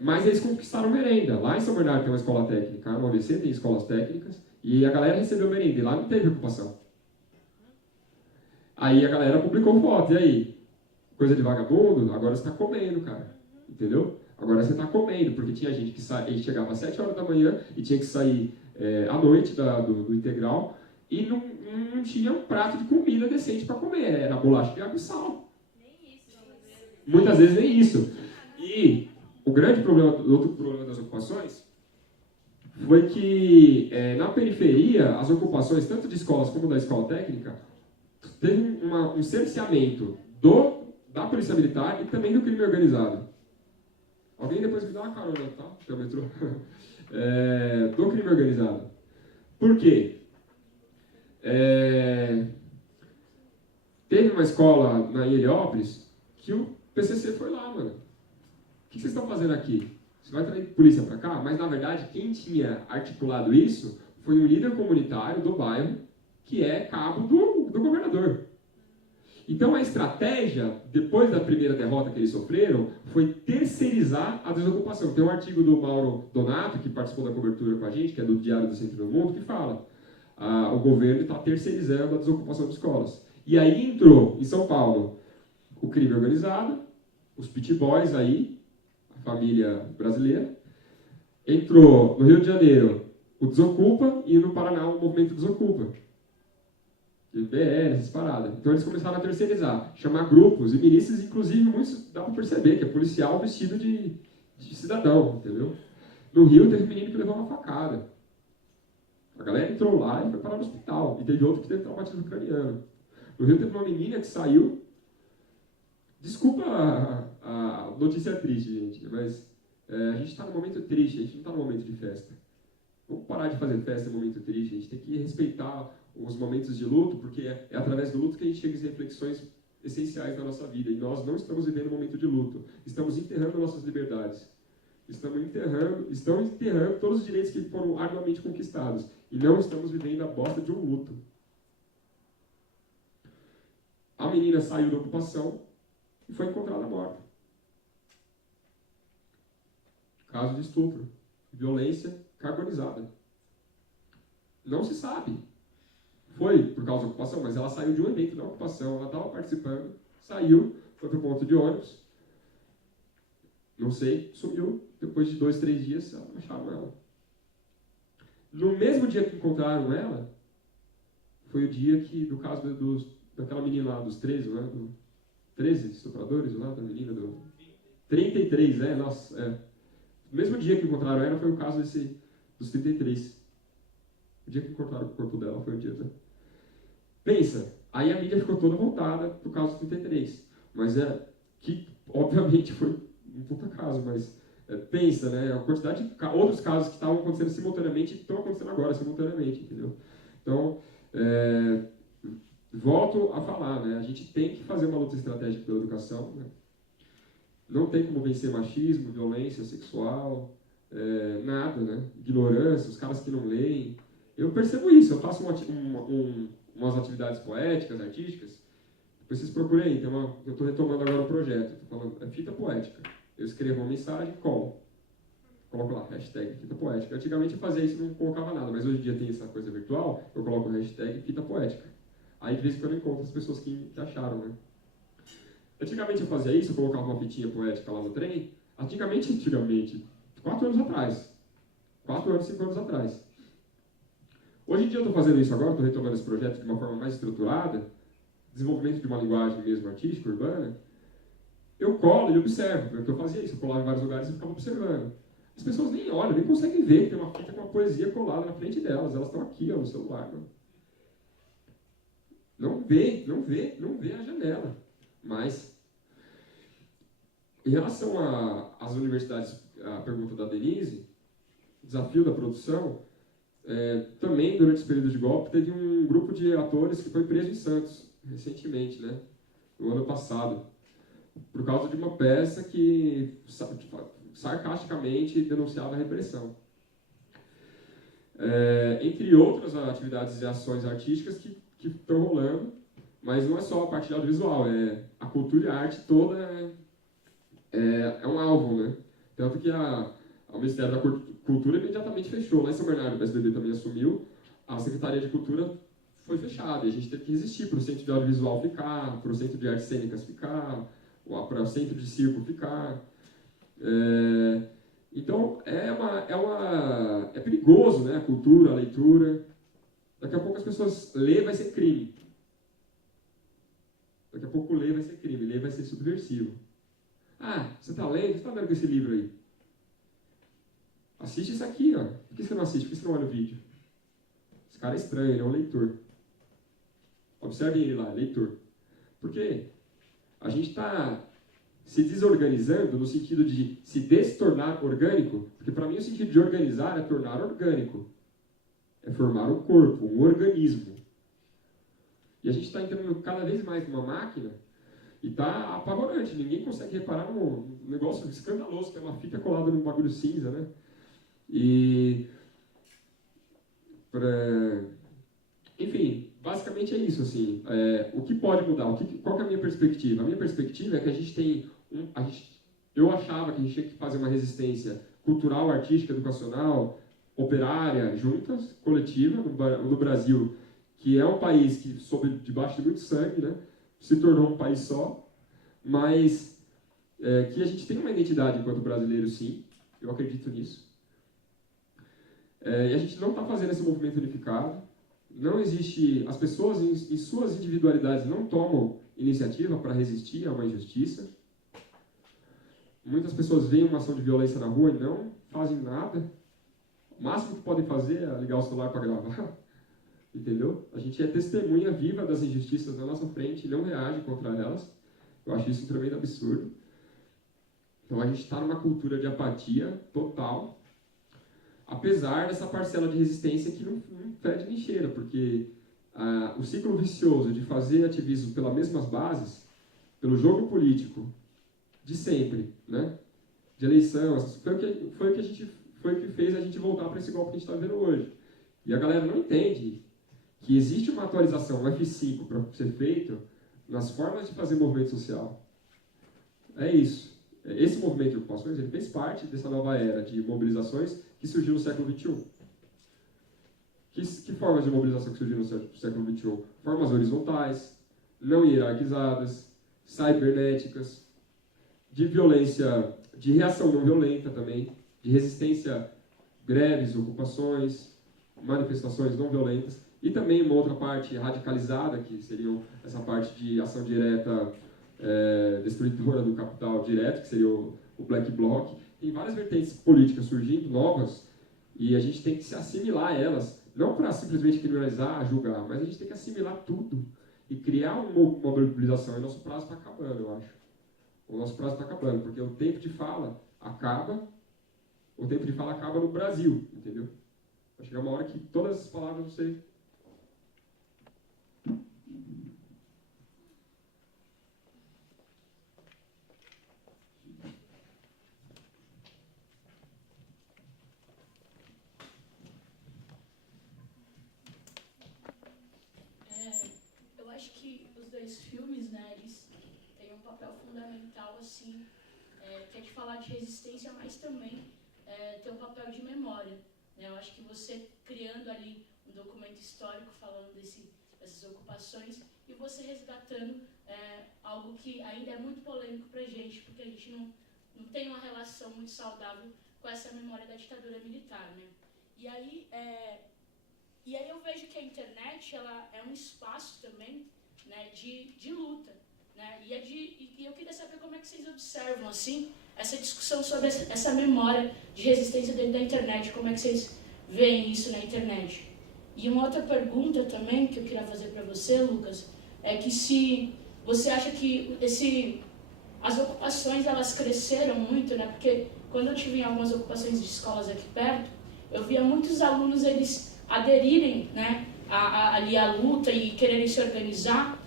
Mas eles conquistaram merenda. Lá em São Bernardo tem uma escola técnica, no ABC tem escolas técnicas, e a galera recebeu merenda, e lá não teve ocupação. Aí a galera publicou foto, e aí? Coisa de vagabundo? Agora você está comendo, cara. Entendeu? Agora você está comendo, porque tinha gente que chegava às 7 horas da manhã e tinha que sair à noite do integral, e não tinha um prato de comida decente para comer. Era bolacha de água e sal. Muitas vezes nem isso. E o grande problema, outro problema das ocupações, foi que na periferia, as ocupações, tanto de escolas como da escola técnica, teve um cerceamento da polícia militar e também do crime organizado. Alguém depois me dá uma carona, tá? Que é o metrô. Do crime organizado. Por quê? Teve uma escola na Heliópolis que o PCC foi lá, mano. O que vocês estão fazendo aqui? Você vai trazer polícia para cá? Mas, na verdade, quem tinha articulado isso foi um líder comunitário do bairro, que é cabo do governador. Então, a estratégia, depois da primeira derrota que eles sofreram, foi terceirizar a desocupação. Tem um artigo do Mauro Donato, que participou da cobertura com a gente, que é do Diário do Centro do Mundo, que fala o governo está terceirizando a desocupação de escolas. E aí entrou, em São Paulo, o crime organizado, os pit boys aí, a família brasileira. Entrou no Rio de Janeiro o Desocupa e no Paraná o movimento Desocupa. BL, essas paradas. Então eles começaram a terceirizar, chamar grupos e milícias, inclusive muitos dá para perceber que é policial vestido de cidadão, entendeu? No Rio teve um menino que levou uma facada. A galera entrou lá e foi parar no hospital. E teve outro que teve traumatismo craniano. No Rio teve uma menina que saiu. Desculpa a notícia triste, gente, mas a gente está num momento triste, a gente não está num momento de festa. Vamos parar de fazer festa em momento triste, a gente tem que respeitar os momentos de luto, porque é através do luto que a gente chega às reflexões essenciais da nossa vida. E nós não estamos vivendo um momento de luto. Estamos enterrando nossas liberdades. Estamos enterrando todos os direitos que foram arduamente conquistados. E não estamos vivendo a bosta de um luto. A menina saiu da ocupação e foi encontrada morta. Caso de estupro. Violência carbonizada. Não se sabe. Foi por causa da ocupação, mas ela saiu de um evento da ocupação, ela estava participando, saiu, foi para o ponto de ônibus, não sei, sumiu. Depois de 2, 3 dias, acharam ela. No mesmo dia que encontraram ela, foi o dia que, do caso daquela menina lá dos 13, né? 13 estupradores lá, da menina do... 33, nossa, No mesmo dia que encontraram ela, foi o caso dos 33. O dia que encontraram o corpo dela foi o dia, né? Pensa, aí a mídia ficou toda voltada por causa do 33. Mas que obviamente foi um puta caso, mas pensa, né? A quantidade de outros casos que estavam acontecendo simultaneamente e estão acontecendo agora simultaneamente, entendeu? Então, volto a falar, né? A gente tem que fazer uma luta estratégica pela educação, né? Não tem como vencer machismo, violência sexual, nada, né? Ignorância, os caras que não leem. Eu percebo isso, eu faço umas atividades poéticas, artísticas, depois vocês procurem aí, eu estou retomando agora o projeto, estou falando, fita poética. Eu escrevo uma mensagem, coloco lá, hashtag fita poética. Antigamente eu fazia isso e não colocava nada, mas hoje em dia tem essa coisa virtual, eu coloco o hashtag fita poética. Aí de vez em quando eu encontro as pessoas que acharam, né? Antigamente eu fazia isso, eu colocava uma fitinha poética lá no trem, antigamente, 4 anos atrás. 4 anos, 5 anos atrás. Hoje em dia eu estou fazendo isso agora, estou retomando esse projeto de uma forma mais estruturada, desenvolvimento de uma linguagem mesmo artística, urbana. Eu colo e observo, porque eu fazia isso, eu colava em vários lugares e ficava observando. As pessoas nem olham, nem conseguem ver que tem uma fita com uma poesia colada na frente delas, elas estão aqui, ó, no celular. Mano. Não vê a janela. Mas, em relação às universidades, a pergunta da Denise, desafio da produção, também, durante esse período de golpe, teve um grupo de atores que foi preso em Santos, recentemente, né? No ano passado, por causa de uma peça que sarcasticamente denunciava a repressão. Entre outras atividades e ações artísticas que estão rolando, mas não é só a parte de audiovisual, a cultura e a arte toda é um alvo, né? Tanto que o Ministério da Cultura imediatamente fechou. Lá em São Bernardo, o PSDB também assumiu, a Secretaria de Cultura foi fechada. E a gente teve que resistir para o Centro de Audiovisual ficar, para o Centro de Artes Cênicas ficar, para o Centro de Circo ficar. Então, é perigoso, né? A cultura, a leitura. Daqui a pouco as pessoas ler vai ser crime. Daqui a pouco ler vai ser crime, ler vai ser subversivo. Ah, você está lendo? Você está vendo com esse livro aí? Assiste isso aqui, ó. Por que você não assiste? Por que você não olha o vídeo? Esse cara é estranho, ele é um leitor. Observem ele lá, leitor. Por quê? A gente está se desorganizando no sentido de se destornar orgânico, porque para mim o sentido de organizar é tornar orgânico. É formar um corpo, um organismo. E a gente está entrando cada vez mais numa máquina e está apavorante. Ninguém consegue reparar num negócio escandaloso, que é uma fita colada num bagulho cinza, né? Enfim, basicamente é isso, assim. O que pode mudar? Qual que é a minha perspectiva? A minha perspectiva é que a gente tem... eu achava que a gente tinha que fazer uma resistência cultural, artística, educacional, operária, juntas, coletiva, no Brasil, que é um país que, sob debaixo de muito sangue, né, se tornou um país só, mas que a gente tem uma identidade enquanto brasileiro, sim, eu acredito nisso. E a gente não está fazendo esse movimento unificado, não existe, as pessoas em suas individualidades não tomam iniciativa para resistir a uma injustiça. Muitas pessoas veem uma ação de violência na rua e não fazem nada. O máximo que podem fazer é ligar o celular para gravar. Entendeu? A gente é testemunha viva das injustiças na nossa frente e não reage contra elas. Eu acho isso um tremendo absurdo. Então a gente está numa cultura de apatia total, apesar dessa parcela de resistência que não fede nem cheira, porque o ciclo vicioso de fazer ativismo pelas mesmas bases, pelo jogo político de sempre, né? De eleição, foi o que fez a gente voltar para esse golpe que a gente está vendo hoje. E a galera não entende que existe uma atualização, um F5 para ser feito nas formas de fazer movimento social. É isso. Esse movimento de ocupações, ele fez parte dessa nova era de mobilizações que surgiu no século XXI. Que formas de mobilização que surgiram no século XXI? Formas horizontais, não hierarquizadas, cibernéticas, de violência, de reação não violenta também, de resistência, greves, ocupações, manifestações não violentas, e também uma outra parte radicalizada, que seria essa parte de ação direta destruidora do capital direto, que seria o Black Bloc. Tem várias vertentes políticas surgindo, novas, e a gente tem que se assimilar a elas, não para simplesmente criminalizar, julgar, mas a gente tem que assimilar tudo e criar uma mobilização. E nosso prazo está acabando, eu acho. O nosso prazo está acabando, porque o tempo de fala acaba no Brasil, entendeu? Vai chegar uma hora que todas as palavras vão ser... Eu acho que os dois filmes, né, eles têm um papel fundamental, assim, que é de falar de resistência, mas também tem um papel de memória. Né? Eu acho que você criando ali um documento histórico falando dessas ocupações e você resgatando algo que ainda é muito polêmico para a gente, porque a gente não tem uma relação muito saudável com essa memória da ditadura militar. Né? E aí eu vejo que a internet ela é um espaço também, né, de luta. Né? E eu queria saber como é que vocês observam assim, essa discussão sobre essa memória de resistência dentro da internet, como é que vocês veem isso na internet. E uma outra pergunta também que eu queria fazer para você, Lucas, é que se você acha que as ocupações elas cresceram muito, né? Porque quando eu tive em algumas ocupações de escolas aqui perto, eu via muitos alunos eles aderirem, né, ali à luta e quererem se organizar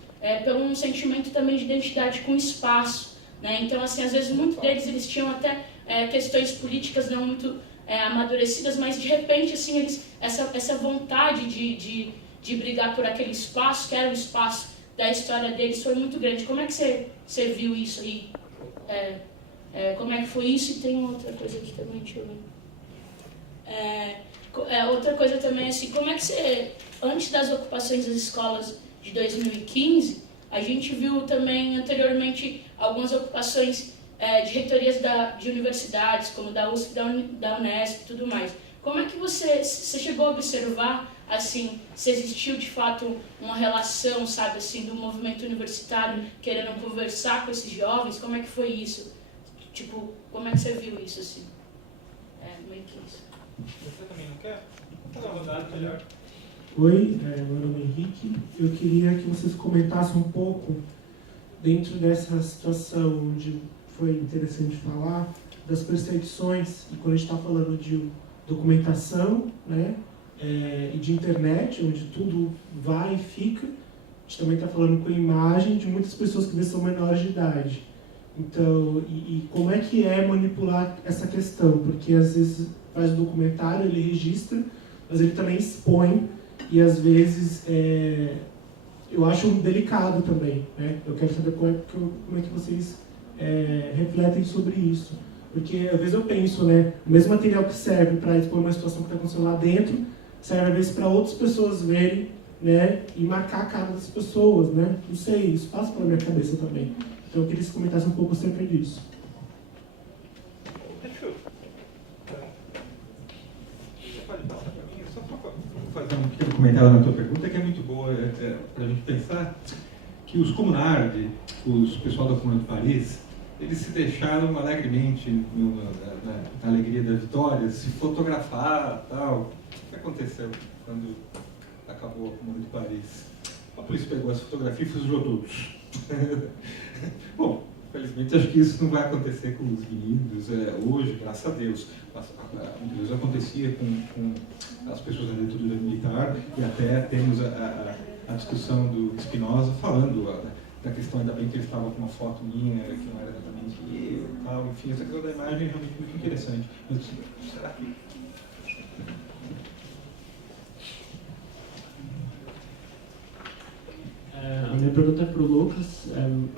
por um sentimento também de identidade com o espaço. Né? Então, assim, às vezes, muitos deles eles tinham até questões políticas não muito amadurecidas, mas, de repente, assim, essa vontade de brigar por aquele espaço, que era o espaço da história deles, foi muito grande. Como é que você viu isso aí Como é que foi isso? E tem outra coisa aqui também, deixa eu ver. Outra coisa também, assim, como é que você, antes das ocupações das escolas de 2015, a gente viu também anteriormente algumas ocupações de reitorias de universidades, como da USP, da Unesp e tudo mais. Como é que você chegou a observar, assim, se existiu de fato uma relação, sabe, assim, do movimento universitário querendo conversar com esses jovens? Como é que foi isso? Tipo, como é que você viu isso, assim? Meio que isso. Você também não quer? Vamos falar rodada melhor. Oi, meu nome é Henrique. Eu queria que vocês comentassem um pouco, dentro dessa situação onde foi interessante falar, das perseguições, e quando a gente está falando de documentação, né, e de internet, onde tudo vai e fica, a gente também está falando com imagem de muitas pessoas que são menores de idade. Então, e como é que é manipular essa questão? Porque às vezes faz o documentário, ele registra, mas ele também expõe, e às vezes eu acho delicado também, né? Eu quero saber como é que vocês refletem sobre isso. Porque às vezes eu penso, né, o mesmo material que serve para expor uma situação que está acontecendo lá dentro, serve às vezes para outras pessoas verem, né, e marcar a cara das pessoas, né? Não sei, isso passa pela minha cabeça também. Então eu queria que você comentasse um pouco acerca disso. Deixa eu... Você pode passar para mim? Só para fazer um pequeno comentário na tua pergunta, que é muito boa para a gente pensar que os comunards, os pessoal da Comuna de Paris, eles se deixaram alegremente, na alegria da vitória, se fotografar, tal. O que aconteceu quando acabou a Comuna de Paris? A polícia pegou essa fotografia e fuzilou todos. Bom, infelizmente acho que isso não vai acontecer com os meninos hoje, graças a Deus. Muitas vezes acontecia com as pessoas da ditadura militar, e até temos a discussão do Spinoza falando da questão, ainda bem que ele estava com uma foto minha, que não era exatamente eu e tal. Enfim, essa questão da imagem é realmente muito interessante. Mas será que... A minha pergunta é para o Lucas,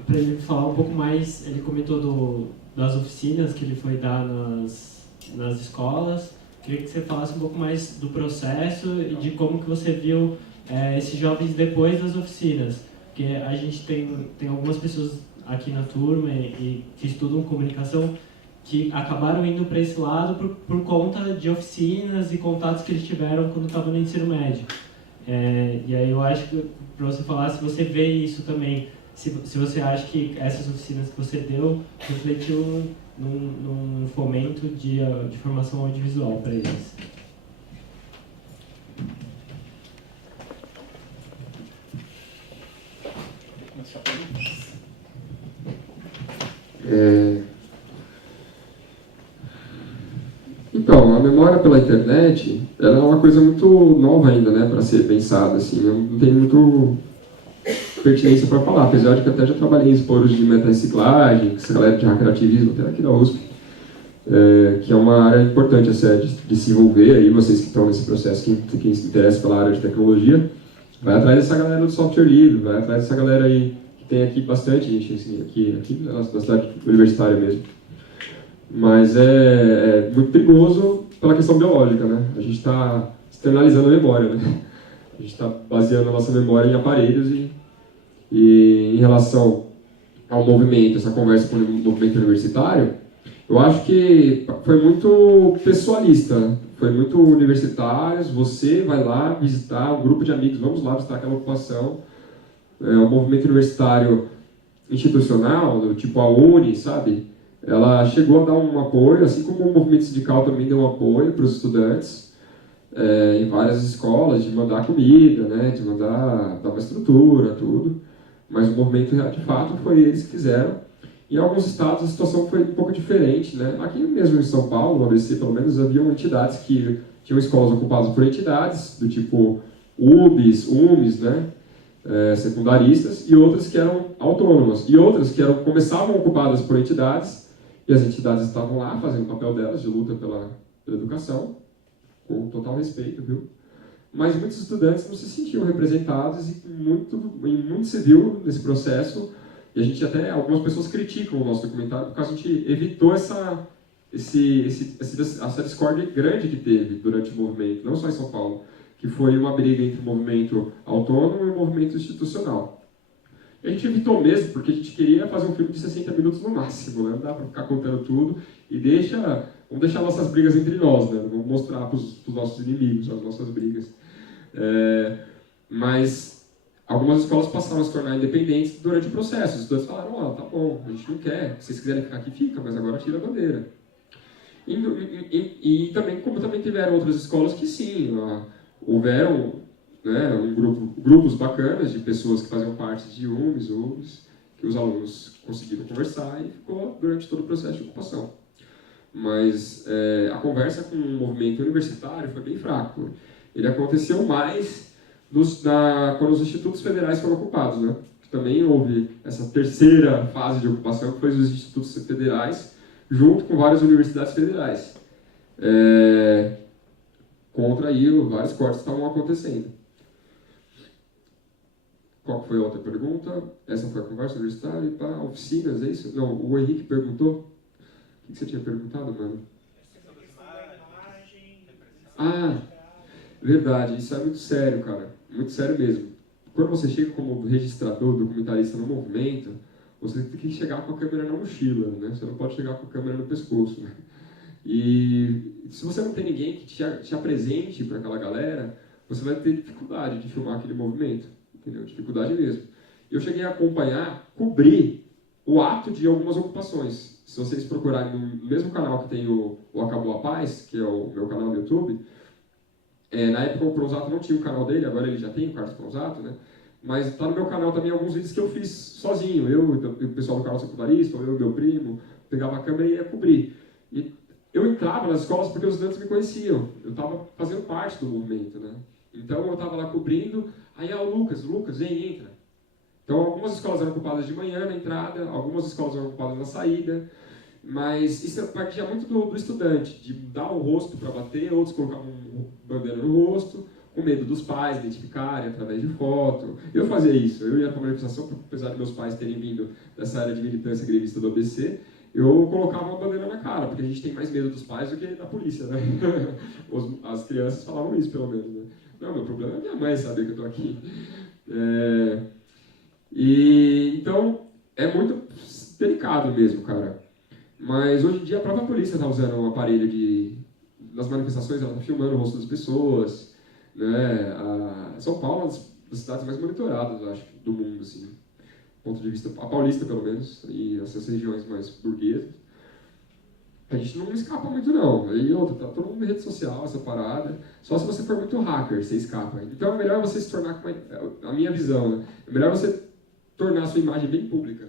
para ele falar um pouco mais. Ele comentou das oficinas que ele foi dar nas escolas. Queria que você falasse um pouco mais do processo e de como que você viu esses jovens depois das oficinas. Porque a gente tem algumas pessoas aqui na turma e que estudam comunicação que acabaram indo para esse lado por conta de oficinas e contatos que eles tiveram quando estavam no ensino médio. E aí eu acho que, para você falar, se você vê isso também, se você acha que essas oficinas que você deu refletiu num fomento de formação audiovisual para eles. Então, a memória pela internet, ela é uma coisa muito nova ainda, né, para ser pensada, assim, não tem muito pertinência para falar, apesar de que até já trabalhei em exploros de meta-reciclagem, essa galera de recreativismo, até aqui da USP, que é uma área importante de se envolver, aí vocês que estão nesse processo, quem se interessa pela área de tecnologia, vai atrás dessa galera do software livre, vai atrás dessa galera aí, que tem aqui bastante gente, assim, aqui na cidade universitária mesmo. Mas é muito perigoso pela questão biológica, né? A gente está externalizando a memória, né? A gente está baseando a nossa memória em aparelhos e em relação ao movimento, essa conversa com o movimento universitário, eu acho que foi muito pessoalista, foi muito universitários, você vai lá visitar um grupo de amigos, vamos lá visitar aquela ocupação, o movimento universitário institucional, do tipo a UNE, sabe? Ela chegou a dar um apoio, assim como o movimento sindical também deu um apoio para os estudantes em várias escolas, de mandar comida, né, de dar uma estrutura, tudo. Mas o movimento, de fato, foi eles que fizeram. Em alguns estados a situação foi um pouco diferente, né? Aqui mesmo em São Paulo, no ABC, pelo menos, haviam entidades que tinham escolas ocupadas por entidades, do tipo UBS, UMES, né? Secundaristas, e outras que eram autônomas, e outras que começavam ocupadas por entidades, e as entidades estavam lá fazendo o papel delas de luta pela educação, com total respeito, viu? Mas muitos estudantes não se sentiam representados e muito se viu nesse processo E a gente até, algumas pessoas criticam o nosso documentário porque a gente evitou essa discórdia grande que teve durante o movimento, não só em São Paulo, que foi uma briga entre o movimento autônomo e o movimento institucional. E a gente evitou mesmo, porque a gente queria fazer um filme de 60 minutos no máximo, né? Não dá para ficar contando tudo, e vamos deixar nossas brigas entre nós, né? Vamos mostrar para os nossos inimigos as nossas brigas. Mas algumas escolas passaram a se tornar independentes durante o processo. Os estudantes falaram, tá bom, a gente não quer, se vocês quiserem ficar aqui, fica, mas agora tira a bandeira. E também, como também tiveram outras escolas que sim, houveram, né, grupos bacanas de pessoas que faziam parte de UMES, que os alunos conseguiram conversar e ficou durante todo o processo de ocupação. Mas a conversa com o movimento universitário foi bem fraco. Ele aconteceu mais quando os institutos federais foram ocupados, né? Também houve essa terceira fase de ocupação, que foi os institutos federais, junto com várias universidades federais. Contra aí, vários cortes estavam acontecendo. Qual foi a outra pergunta? Essa foi a conversa universitária, oficinas, é isso? Não, o Henrique perguntou. O que você tinha perguntado, mano? Verdade, isso é muito sério, cara. Muito sério mesmo. Quando você chega como registrador, documentarista no movimento, você tem que chegar com a câmera na mochila, né? Você não pode chegar com a câmera no pescoço, né? E se você não tem ninguém que te apresente para aquela galera, você vai ter dificuldade de filmar aquele movimento, entendeu? Dificuldade mesmo. Eu cheguei a acompanhar, o ato de algumas ocupações. Se vocês procurarem no mesmo canal que tem o Acabou a Paz, que é o meu canal no YouTube, na época o Pronzato não tinha o canal dele, agora ele já tem o Carlos Pronzato, né? Mas está no meu canal também alguns vídeos que eu fiz sozinho, eu e o pessoal do canal secundarista, eu e meu primo, pegava a câmera e ia cobrir. E eu entrava nas escolas porque os estudantes me conheciam, eu estava fazendo parte do movimento, né? Então eu estava lá cobrindo, aí o Lucas, vem, entra. Então algumas escolas eram ocupadas de manhã na entrada, algumas escolas eram ocupadas na saída, mas isso partia muito do estudante, de dar o rosto para bater, outros colocavam bandeira no rosto, com medo dos pais identificarem através de foto. Eu fazia isso, eu ia para uma manifestação, apesar de meus pais terem vindo dessa área de militância grevista do ABC, eu colocava uma bandeira na cara, porque a gente tem mais medo dos pais do que da polícia, né? As crianças falavam isso, pelo menos, né? Não, meu problema é minha mãe saber que eu estou aqui. Então, é muito delicado mesmo, cara. Mas hoje em dia a própria polícia está usando um aparelho nas manifestações, ela está filmando o rosto das pessoas, né? São Paulo é uma das cidades mais monitoradas, eu acho, do mundo, assim, do ponto de vista, a paulista pelo menos, e essas regiões mais burguesas. A gente não escapa muito não, e outra, tá todo mundo em rede social, essa parada, só se você for muito hacker, você escapa. Então é melhor você se tornar, a minha visão, né? É melhor você tornar a sua imagem bem pública.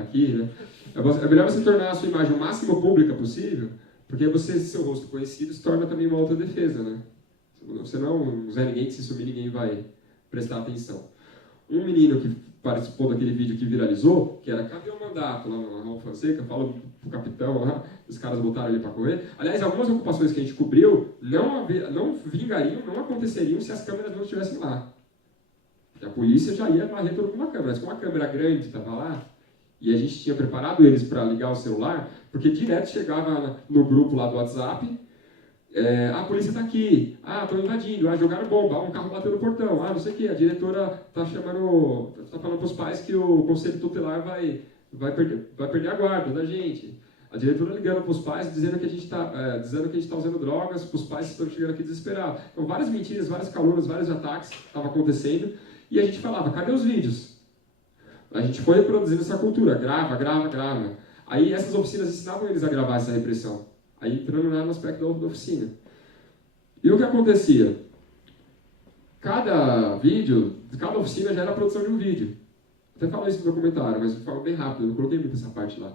Aqui, né? É melhor você tornar a sua imagem o máximo pública possível, porque você, seu rosto conhecido, se torna também uma autodefesa, né? Você não Zé Ninguém, que se sumir ninguém vai prestar atenção. Um menino que participou daquele vídeo que viralizou, que era cadê o mandato lá na Raul Fonseca, fala pro capitão lá, os caras botaram ele para correr. Aliás, algumas ocupações que a gente cobriu não vingariam, não aconteceriam se as câmeras não estivessem lá. Porque a polícia já ia varrer todo mundo na câmera, mas como a câmera grande estava lá, e a gente tinha preparado eles para ligar o celular, porque direto chegava no grupo lá do WhatsApp, a polícia está aqui, estão invadindo, jogaram bomba, um carro bateu no portão, não sei o que, a diretora está falando para os pais que o conselho tutelar vai perder a guarda da gente. A diretora ligando para os pais, dizendo que a gente está usando drogas, para os pais que estão chegando aqui desesperados. Então, várias mentiras, várias calúnias, vários ataques estavam acontecendo, e a gente falava, cadê os vídeos? A gente foi reproduzindo essa cultura, grava. Aí essas oficinas ensinavam eles a gravar essa repressão. Aí entrando no aspecto da oficina. E o que acontecia? Cada oficina já era a produção de um vídeo. Até falo isso no documentário, mas eu falo bem rápido, eu não coloquei muito essa parte lá.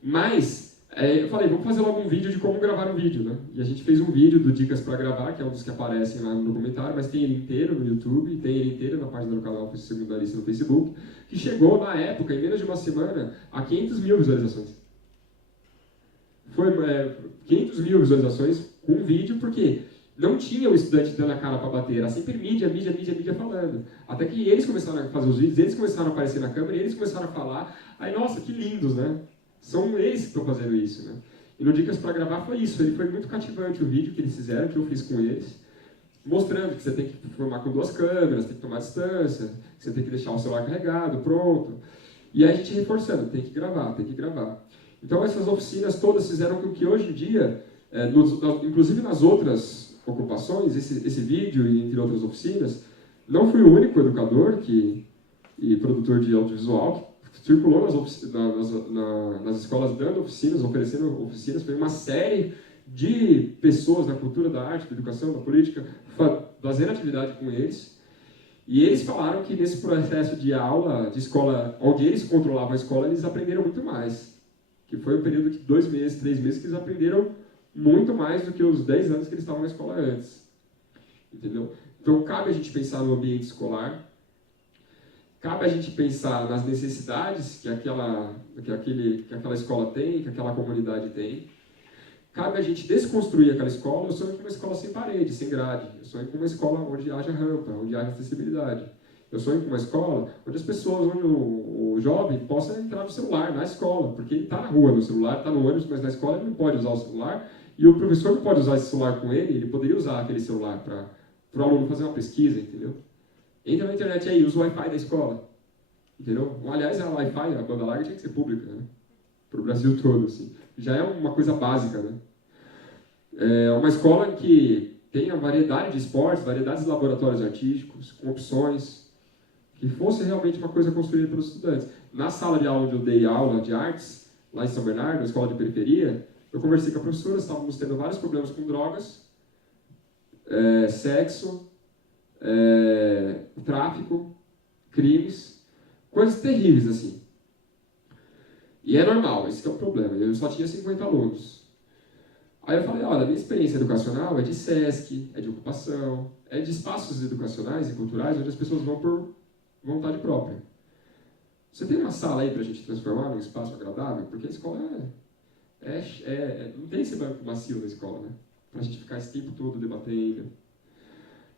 Mas, eu falei, vamos fazer logo um vídeo de como gravar um vídeo, né? E a gente fez um vídeo do Dicas para Gravar, que é um dos que aparecem lá no documentário, mas tem ele inteiro no YouTube, tem ele inteiro na página do canal Secundarista no Facebook, que chegou, na época, em menos de uma semana, a 500 mil visualizações. Foi 500 mil visualizações com um vídeo, porque Não tinha o estudante dando a cara para bater, era sempre mídia falando. Até que eles começaram a fazer os vídeos, eles começaram a aparecer na câmera, eles começaram a falar. Aí, nossa, que lindos, né? São eles que estão fazendo isso, né? E no Dicas para Gravar foi isso, ele foi muito cativante o vídeo que eles fizeram, que eu fiz com eles, mostrando que você tem que filmar com 2 câmeras, tem que tomar distância, que você tem que deixar o celular carregado, pronto. E aí a gente reforçando, tem que gravar. Então essas oficinas todas fizeram com que hoje em dia, inclusive nas outras ocupações, esse vídeo e entre outras oficinas, não fui o único educador e produtor de audiovisual que circulou nas escolas dando oficinas, oferecendo oficinas. Foi uma série de pessoas da cultura, da arte, da educação, da política, fazendo atividade com eles. E eles falaram que nesse processo de aula, de escola, onde eles controlavam a escola, eles aprenderam muito mais. Que foi um período de 2 meses, 3 meses, que eles aprenderam muito mais do que os 10 anos que eles estavam na escola antes. Entendeu? Então, cabe a gente pensar no ambiente escolar, cabe a gente pensar nas necessidades que aquela escola tem, que aquela comunidade tem. Cabe a gente desconstruir aquela escola. Eu sonho com uma escola sem parede, sem grade. Eu sonho com uma escola onde haja rampa, onde haja acessibilidade. Eu sonho com uma escola onde as pessoas, onde o jovem possa entrar no celular, na escola, porque ele está na rua no celular, está no ônibus, mas na escola ele não pode usar o celular, e o professor não pode usar esse celular com ele poderia usar aquele celular para o aluno fazer uma pesquisa, entendeu? Entra na internet aí, usa o Wi-Fi da escola, entendeu? Aliás, a Wi-Fi, a banda larga tinha que ser pública, né? Para o Brasil todo, assim. Já é uma coisa básica, né? É uma escola em que tenha variedade de esportes, variedade de laboratórios artísticos, com opções, que fosse realmente uma coisa construída pelos estudantes. Na sala de aula onde eu dei aula de artes, lá em São Bernardo, na escola de periferia, eu conversei com a professora, estávamos tendo vários problemas com drogas, sexo, tráfico, crimes, coisas terríveis, assim. E é normal, esse é o problema. Eu só tinha 50 alunos. Aí eu falei, olha, a minha experiência educacional é de SESC, é de ocupação, é de espaços educacionais e culturais onde as pessoas vão por vontade própria. Você tem uma sala aí para a gente transformar num espaço agradável? Porque a escola não tem esse banco macio na escola, né? Para a gente ficar esse tempo todo debatendo.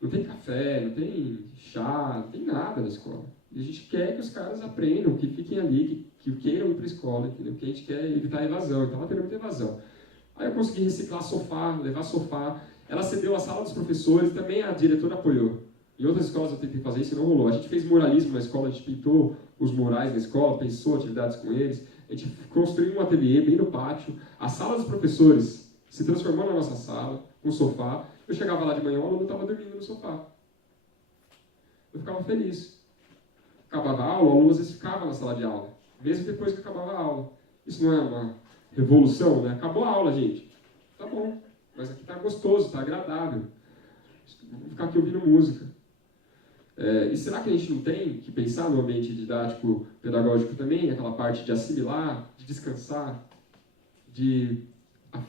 Não tem café, não tem chá, não tem nada na escola. E a gente quer que os caras aprendam, que fiquem ali, que queiram ir para a escola, entendeu? Porque a gente quer evitar a evasão. Então, ela tendo muita evasão. Aí eu consegui reciclar sofá, levar sofá. Ela cedeu a sala dos professores, também a diretora apoiou. Em outras escolas eu tentei fazer isso e não rolou. A gente fez muralismo na escola, a gente pintou os murais na escola, pensou atividades com eles. A gente construiu um ateliê bem no pátio. A sala dos professores se transformou na nossa sala, com sofá. Eu chegava lá de manhã, o aluno estava dormindo no sofá. Eu ficava feliz. Acabava a aula, o aluno às vezes ficava na sala de aula, mesmo depois que acabava a aula. Isso não é uma revolução, né? Acabou a aula, gente. Tá bom, mas aqui tá gostoso, tá agradável. Vou ficar aqui ouvindo música. E será que a gente não tem que pensar no ambiente didático, pedagógico também, aquela parte de assimilar, de descansar, de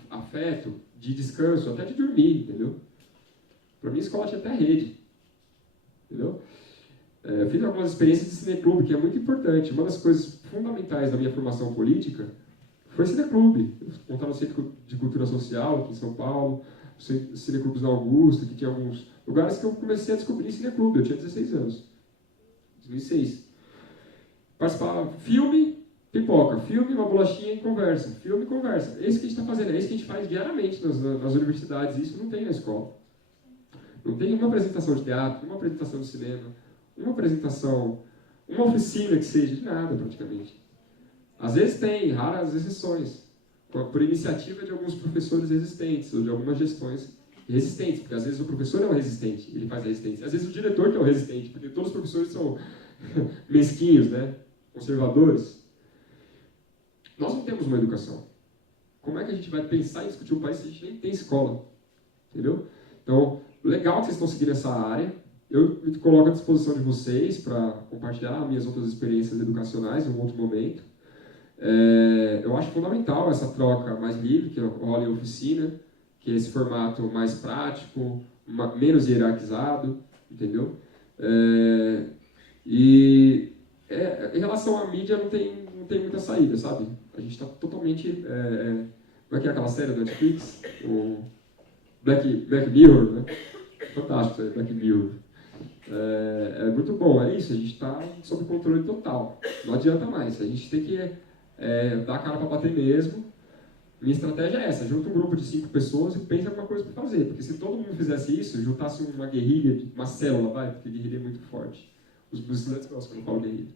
afeto, de descanso, até de dormir, entendeu? Para mim, a escola tinha até rede, entendeu? Eu fiz algumas experiências de cineclube, que é muito importante. Uma das coisas fundamentais da minha formação política foi cineclube. Eu montava no Centro de Cultura Social, aqui em São Paulo, cineclubes na Augusta, que tinha alguns lugares que eu comecei a descobrir cineclube. Eu tinha 16 anos, 2006. Participava filme, pipoca, filme, uma bolachinha e conversa. Filme e conversa. É isso que a gente está fazendo, é isso que a gente faz diariamente nas universidades. Isso não tem na escola. Não tem uma apresentação de teatro, uma apresentação de cinema, uma apresentação, uma oficina que seja, de nada praticamente. Às vezes tem, raras exceções, por iniciativa de alguns professores resistentes, ou de algumas gestões resistentes, porque às vezes o professor é o resistente, ele faz a resistência. Às vezes o diretor que é o resistente, porque todos os professores são mesquinhos, né? Conservadores. Nós não temos uma educação. Como é que a gente vai pensar em discutir um país se a gente nem tem escola? Entendeu? Então, legal que vocês estão seguindo essa área. Eu me coloco à disposição de vocês para compartilhar minhas outras experiências educacionais em um outro momento. Eu acho fundamental essa troca mais livre, que rola em oficina, que é esse formato mais prático, menos hierarquizado, entendeu? Em relação à mídia, não tem muita saída, sabe? A gente está totalmente... como é que é aquela série do Netflix? Black Mirror, né? Fantástico isso aí, Black Mirror. É muito bom, é isso, a gente está sob controle total. Não adianta mais, a gente tem que dar a cara para bater mesmo. Minha estratégia é essa, junta um grupo de 5 pessoas e pensa em alguma coisa para fazer. Porque se todo mundo fizesse isso, juntasse uma guerrilha, uma célula, porque guerrilha é muito forte. Os estudantes gostam quando eu falo guerrilha.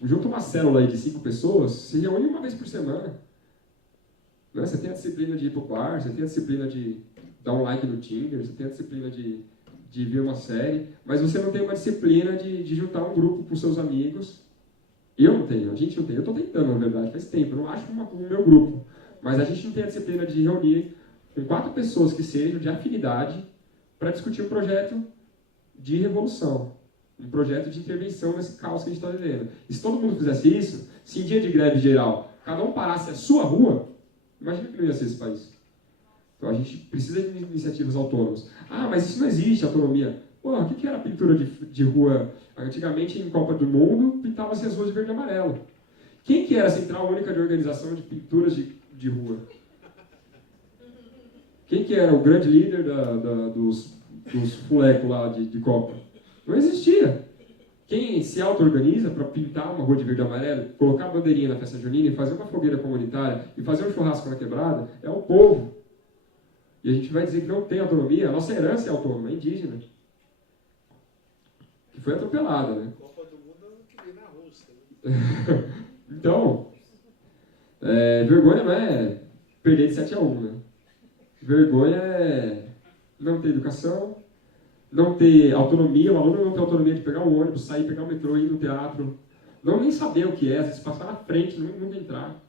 Junta uma célula aí de 5 pessoas, se reúne uma vez por semana. Né? Você tem a disciplina de ir pro bar, você tem a disciplina de dar um like no Tinder, você tem a disciplina de ver uma série, mas você não tem uma disciplina de juntar um grupo com seus amigos. Eu não tenho, a gente não tem. Eu estou tentando, na verdade, faz tempo. Eu não acho o meu grupo. Mas a gente não tem a disciplina de reunir com 4 pessoas que sejam de afinidade para discutir um projeto de revolução, um projeto de intervenção nesse caos que a gente está vivendo. E se todo mundo fizesse isso, se em dia de greve geral cada um parasse a sua rua, imagina que não ia ser esse país. Então a gente precisa de iniciativas autônomas. Ah, mas isso não existe, autonomia. Pô, o que era a pintura de rua? Antigamente, em Copa do Mundo, pintava-se as ruas de verde e amarelo. Quem que era a Central Única de Organização de Pinturas de Rua? Quem que era o grande líder dos fulecos lá de Copa? Não existia. Quem se auto-organiza para pintar uma rua de verde e amarelo, colocar a bandeirinha na festa junina e fazer uma fogueira comunitária e fazer um churrasco na quebrada, é o povo. E a gente vai dizer que não tem autonomia, a nossa herança é autônoma, é indígena. Que foi atropelada, né? Copa do Mundo que vem na Rússia. Né? Então, vergonha não é perder de 7-1, né? Vergonha é não ter educação, não ter autonomia, o aluno não ter autonomia de pegar um ônibus, sair, pegar o metrô, ir no teatro, não nem saber o que é, às vezes passar na frente, nunca entrar.